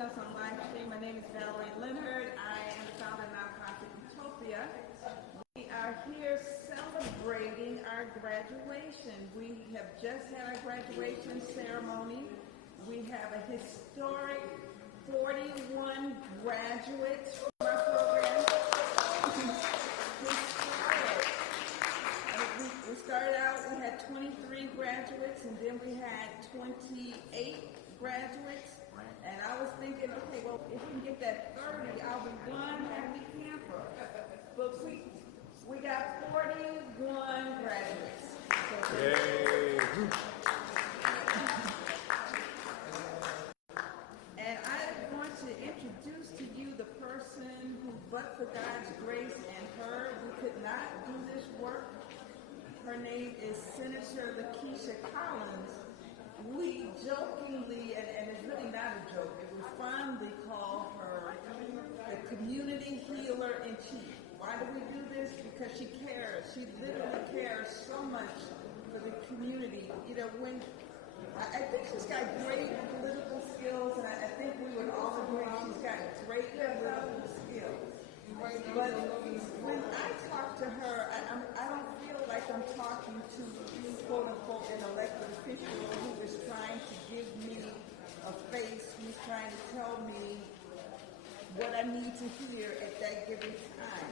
us on live stream. My name is Valerie Leonard. I am the founder of Nonprofit Utopia. We are here celebrating our graduation. We have just had our graduation ceremony. We have a historic 41 graduates from our program. We started out, we had 23 graduates, and then we had 28 graduates. And I was thinking, okay, well, if we can get that 30, I'll be one happy camper. But we got 41 graduates. So yay! And I want to introduce to you the person who, but for God's grace and her, we could not do this work. Her name is Senator Lakesia Collins. We jokingly, and it's really not a joke, we fondly call her the community healer in chief. Why do we do this? Because she cares. She literally cares so much for the community. You know, when I think she's got great political skills, and I think we would all agree she's got great political skills. But when I talk to her, I don't feel like I'm talking to, quote unquote, an elected official who is trying to give me a face, who's trying to tell me what I need to hear at that given time.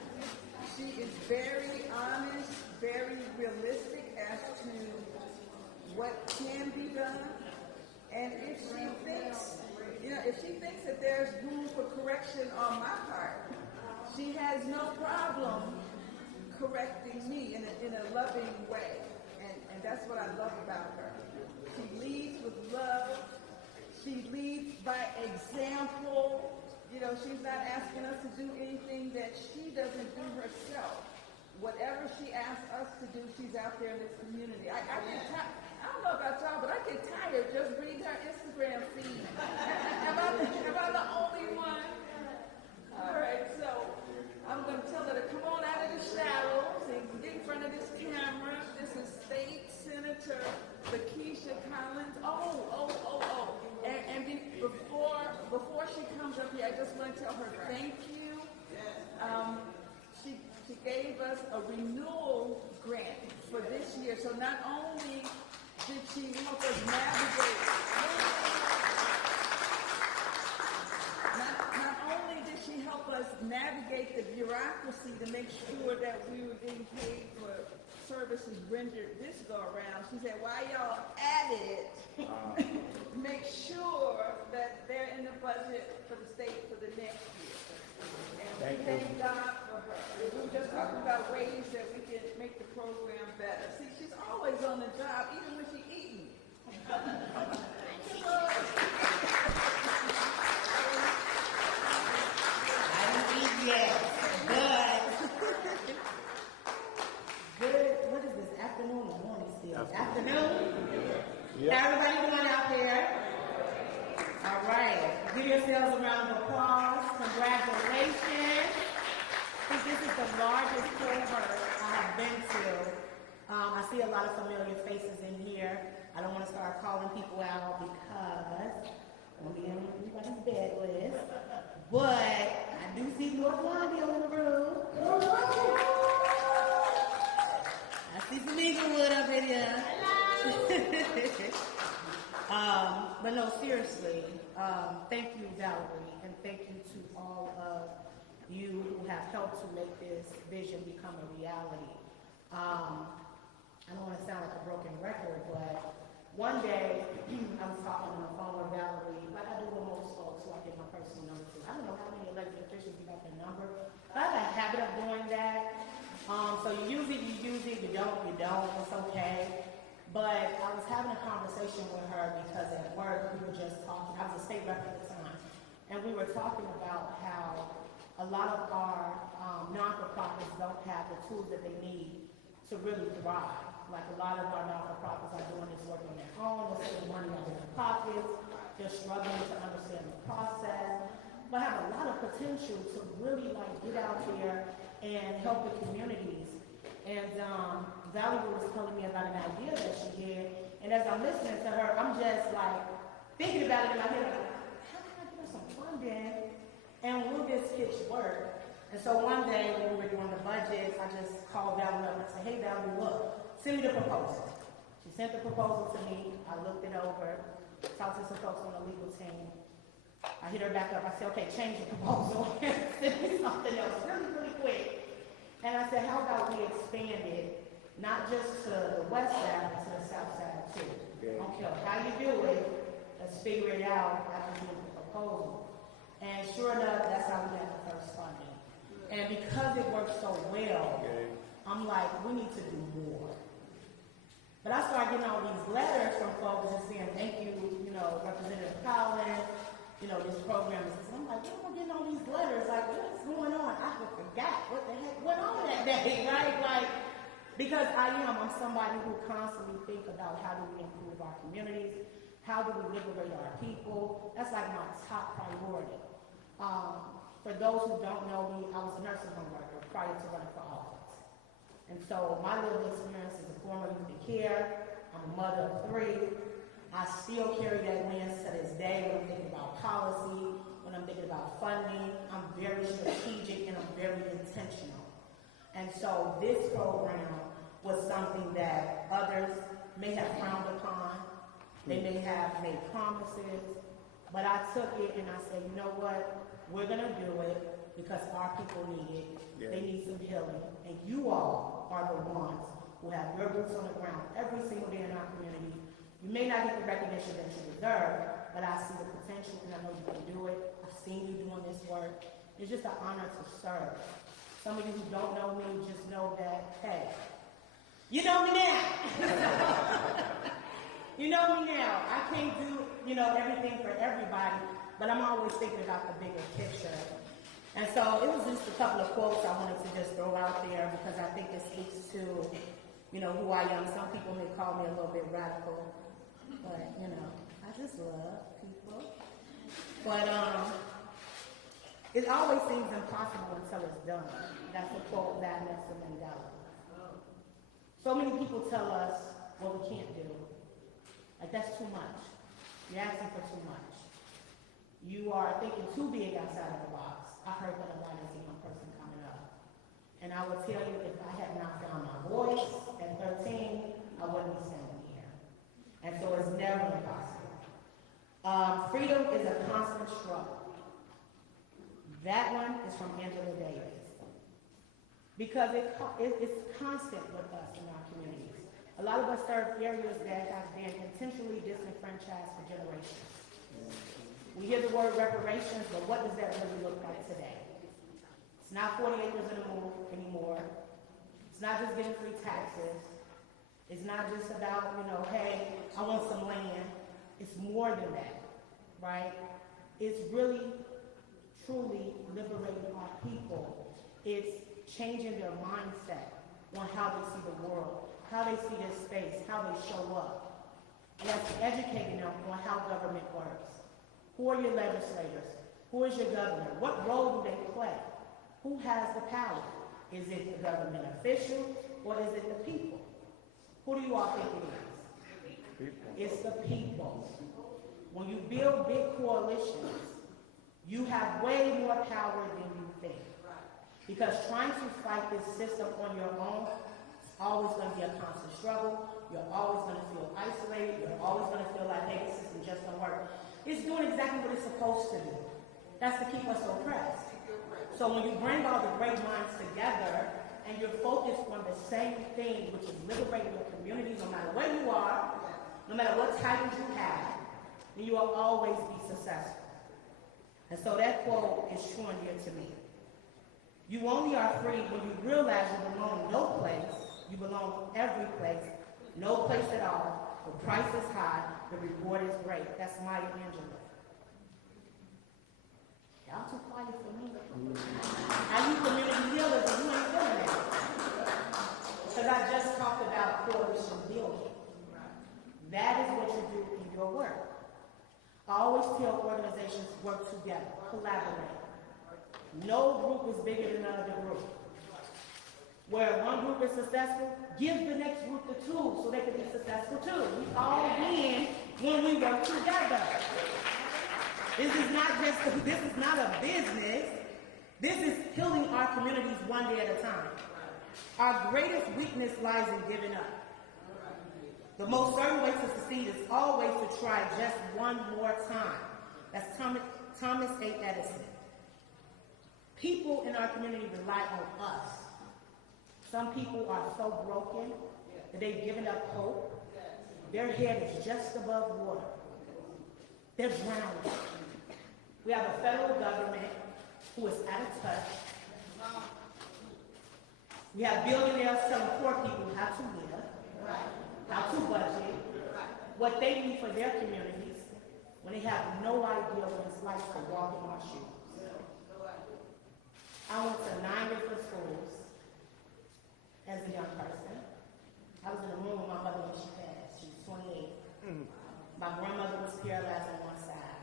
She is very honest, very realistic as to what can be done. And if she thinks, that there's room for correction on my part, she has no problem correcting me in a loving way. And that's what I love about her. She leads with love. She leads by example. You know, she's not asking us to do anything that she doesn't do herself. Whatever she asks us to do, she's out there in this community. I don't know about y'all, but I get tired just reading her Instagram feed. Am I the only one? All right, so I'm going to tell her to come on out of the shadows and get in front of this camera. This is State Senator Lakesia Collins. And before she comes up here, I just want to tell her thank you. She gave us a renewal grant for this year. So not only did she help us navigate, not only did she help us navigate the bureaucracy to make sure that we were getting paid for services rendered this go around, she said, while y'all at it, make sure that they're in the budget for the state for the next year. And we thank God for her. We were just talking about ways that we can make the program better. See, she's always on the job, even when she's eating. I didn't eat yet, but good. What is this? Afternoon or morning still? Afternoon? Yep. How everybody doing out there? All right. Give yourselves a round of applause. Congratulations. This is the largest cohort I have been to. I see a lot of familiar faces in here. I don't want to start calling people out because I'm going to be on everybody's bed list. But I do see North Londale in the room. I see some Englewood up in here. But no, seriously, thank you, Valerie, and thank you to all of you who have helped to make this vision become a reality. I don't want to sound like a broken record, but one day I was talking on the phone with Valerie, like I do with most folks who I get my personal number to. I don't know how many elected officials you got their number, but I have a habit of doing that. So you use it, you don't, it's okay. But I was having a conversation with her because at work we were just talking. I was a state rep at the time, and we were talking about how a lot of our non-for-profits don't have the tools that they need to really thrive. Like a lot of our non-for-profits are doing this work on their own, they're spending money out of their pockets, they're struggling to understand the process, but have a lot of potential to really like get out there and help the communities. And Valerie was telling me about an idea that she did, and as I'm listening to her, I'm just like thinking about it in my head, like, how can I give her some work. And so one day when we were doing the budget, I just called Valerie up and I said, hey Valerie, look, send me the proposal. She sent the proposal to me, I looked it over, talked to some folks on the legal team. I hit her back up, I said, okay, change the proposal, send me something else really quick. And I said, how about we expand it, not just to the west side, but to the south side too. I don't care how you do it, let's figure it out after doing the proposal. And sure enough, that's how we got the first funding. And because it worked so well, I'm like, we need to do more. But I started getting all these letters from folks just saying, thank you, Representative Collins, this program is, I'm like, why am I getting all these letters? Like, what's going on? I forgot what the heck went on that day, right? Like, because I'm somebody who constantly think about how do we improve our communities, how do we liberate our people. That's like my top priority. For those who don't know me, I was a nursing home worker prior to running for office. And so my lived experience is a former youth in care. I'm a mother of 3. I still carry that lens to this day when I'm thinking about policy, when I'm thinking about funding. I'm very strategic and I'm very intentional. And so this program was something that others may have frowned upon. They may have made promises, but I took it and I said, you know what? We're going to do it because our people need it. Yeah. They need some healing. And you all are the ones who have your boots on the ground every single day in our community. You may not get the recognition that you deserve, but I see the potential and I know you can do it. I've seen you doing this work. It's just an honor to serve. Some of you who don't know me just know that, hey, you know me now. You know me now. I can't do, everything for everybody, but I'm always thinking about the bigger picture. And so it was just a couple of quotes I wanted to just throw out there because I think it speaks to, who I am. Some people may call me a little bit radical, but, I just love people. But it always seems impossible until it's done. That's a quote that Nelson Mandela. So many people tell us what we can't do. Like, that's too much. You're asking for too much. You are thinking too big outside of the box. I heard that a lot as a young person coming up. And I will tell you, if I had not found my voice at 13, I wouldn't be standing here. And so it's never impossible. Freedom is a constant struggle. That one is from Angela Davis. Because it's constant with us in our communities. A lot of us serve areas that have been intentionally disenfranchised for generations. We hear the word reparations, but what does that really look like today? It's not 40 acres anymore. It's not just getting free taxes. It's not just about, hey, I want some land. It's more than that, right? It's really, truly liberating our people. It's changing their mindset on how they see the world, how they see their space, how they show up. And that's educating them on how government works. Who are your legislators? Who is your governor? What role do they play? Who has the power? Is it the government official or is it the people? Who do you all think it is? It's the people. When you build big coalitions, you have way more power than you think. Because trying to fight this system on your own is always going to be a constant struggle. You're always going to feel isolated. You're always going to feel like, hey, the system just don't work. It's doing exactly what it's supposed to do. That's to keep us oppressed. So when you bring all the great minds together and you're focused on the same thing, which is liberating your community, no matter where you are, no matter what titles you have, then you will always be successful. And so that quote is true and dear to me. You only are free when you realize you belong no place. You belong every place, no place at all. The price is high, the reward is great. That's Maya Angelou. Y'all too quiet for me. Are you community healers and you ain't doing that? Because I just talked about coalition building. That is what you do in your work. I always tell organizations work together, collaborate. No group is bigger than another group. Where one group is successful, give the next group the tools so they can be successful too. We all win when we work together. This is not a business. This is healing our communities one day at a time. Our greatest weakness lies in giving up. The most certain way to succeed is always to try just one more time. That's Thomas A. Edison. People in our community rely on us. Some people are so broken that they've given up hope. Their head is just above water. They're drowning. We have a federal government who is out of touch. We have billionaires telling poor people how to live, how to budget, what they need for their communities, when they have no idea what it's like to walk in our shoes. I went to 9 different schools as a young person. I was in a room with my mother when she passed. She was 28. My grandmother was paralyzed on one side.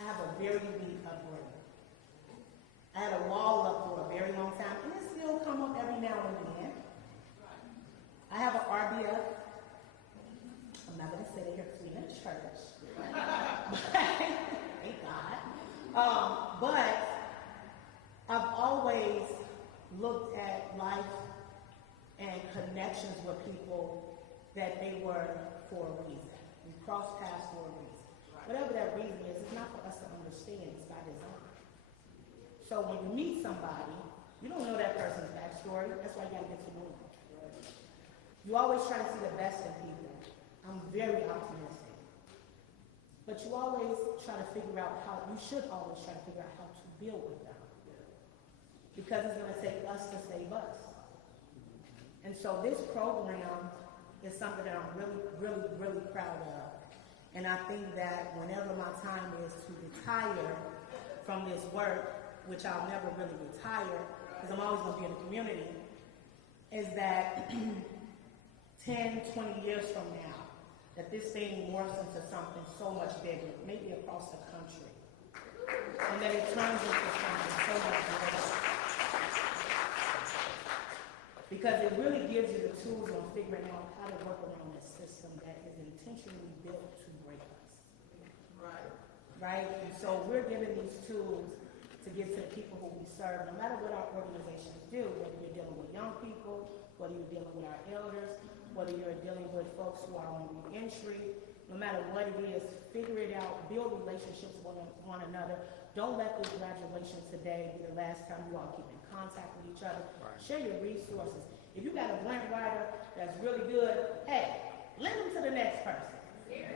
I have a very unique upbringing. I had a wall up for a very long time, and it still come up every now and then. I have an RBF. I'm not going to say it here because we're in church. Thank God. But I've always looked at life and connections with people that they were for a reason. We cross paths for a reason. Whatever that reason is, it's not for us to understand, it's by design. So when you meet somebody, you don't know that person's backstory. That's why you gotta get to know them. You always try to see the best in people. I'm very optimistic. But you always try to figure out how, you should always try to figure out how to build with them. Because it's gonna take us to save us. And so this program is something that I'm really, really, really proud of. And I think that whenever my time is to retire from this work, which I'll never really retire, because I'm always going to be in the community, is that 10, 20 years from now, that this thing morphs into something so much bigger, maybe across the country, and that it turns into something so much bigger. Because it really gives you the tools on figuring out how to work around this system that is intentionally built to break us. Right? And so we're given these tools to give to the people who we serve, no matter what our organizations do, whether you're dealing with young people, whether you're dealing with our elders, whether you're dealing with folks who are on re-entry, no matter what it is, figure it out, build relationships with one another. Don't let this graduation today be the last time you all keep in contact with each other. Right. Share your resources. If you got a grant writer that's really good, hey, lend them to the next person.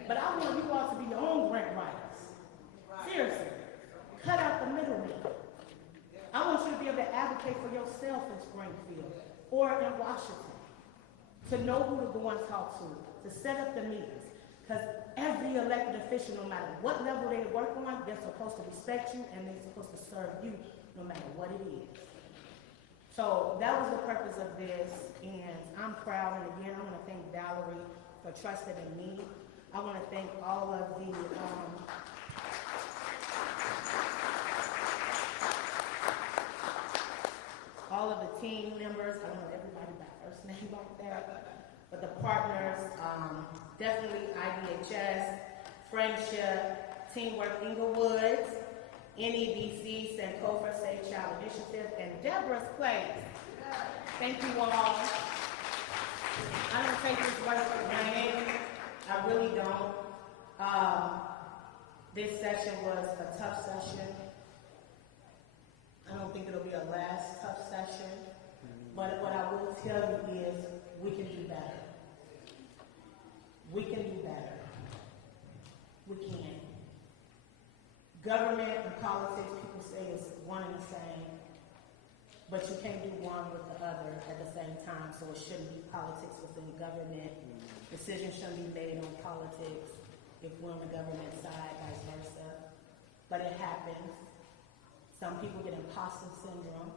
But I want you all to be your own grant writers. Seriously. Cut out the middleman. I want you to be able to advocate for yourself in Springfield or in Washington, to know who to go and talk to set up the meetings. Because every elected official, no matter what level they work on, they're supposed to respect you and they're supposed to serve you no matter what it is. So that was the purpose of this, and I'm proud. And again, I want to thank Valerie for trusting in me. I want to thank all of the team members. I don't know everybody by first name like that, but the partners, definitely IDHS, Friendship, Teamwork Englewood, NEBC, Sankofa, Safe Child Initiative, and Deborah's Place. Thank you all. I don't take this work for granted. I really don't. This session was a tough session. I don't think it'll be a last tough session, but what I will tell you is we can do better. We can do better. We can. Government and politics, people say, is one and the same, but you can't do one with the other at the same time, so it shouldn't be politics within the government. Decisions shouldn't be made on politics if we're on the government side, vice versa. But it happens. Some people get imposter syndrome.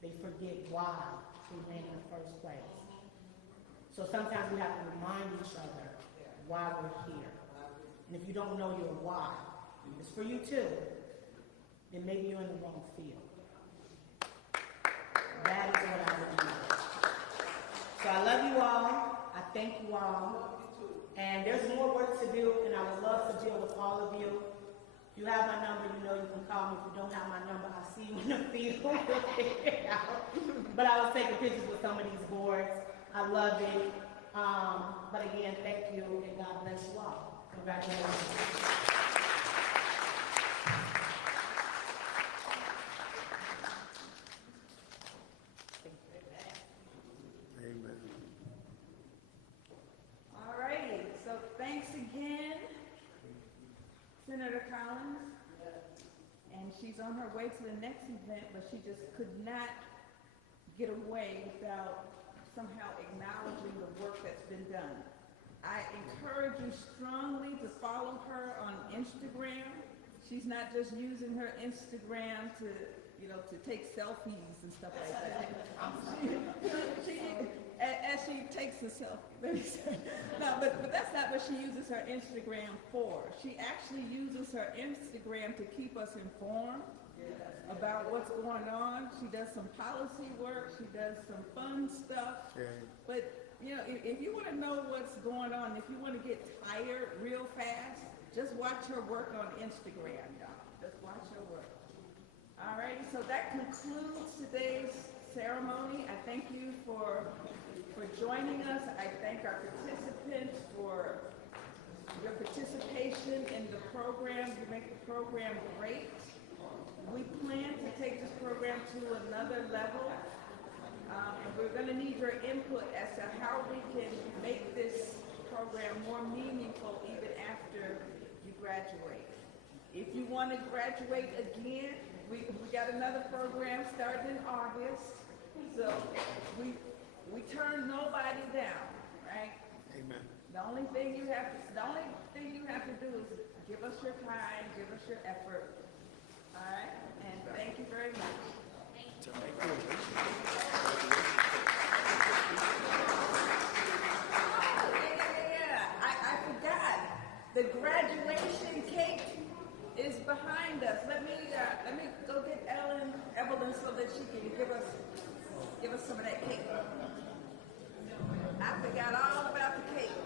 They forget why we ran in the first place. So sometimes we have to remind each other why we're here. And if you don't know your why, it's for you too, then maybe you're in the wrong field. That is what I would do. So I love you all. I thank you all. And there's more work to do, and I would love to deal with all of you. You have my number, you know you can call me. If you don't have my number, I'll see you in the field. But I was taking pictures with some of these boards. I love it. But again, thank you, and God bless you all. Congratulations. Amen. All righty, so thanks again, Senator Collins. And she's on her way to the next event, but she just could not get away without somehow acknowledging the work that's been done. I encourage you strongly to follow her on Instagram. She's not just using her Instagram to, to take selfies and stuff like that. As she takes a selfie. No, but that's not what she uses her Instagram for. She actually uses her Instagram to keep us informed about what's going on. She does some policy work. She does some fun stuff. Yeah. But, if you want to know what's going on, if you want to get tired real fast, just watch her work on Instagram, y'all. Just watch her work. All right, so that concludes today's ceremony. I thank you for joining us. I thank our participants for your participation in the program. You make the program great. We plan to take this program to another level, and we're going to need your input as to how we can make this program more meaningful even after you graduate. If you want to graduate again, we got another program starting in August, so we turn nobody down, right? Amen. The only thing you have to do is give us your time, give us your effort. All right, and thank you very much. I forgot. The graduation cake is behind us. Let me go get Evelyn, so that she can give us some of that cake. I forgot all about the cake.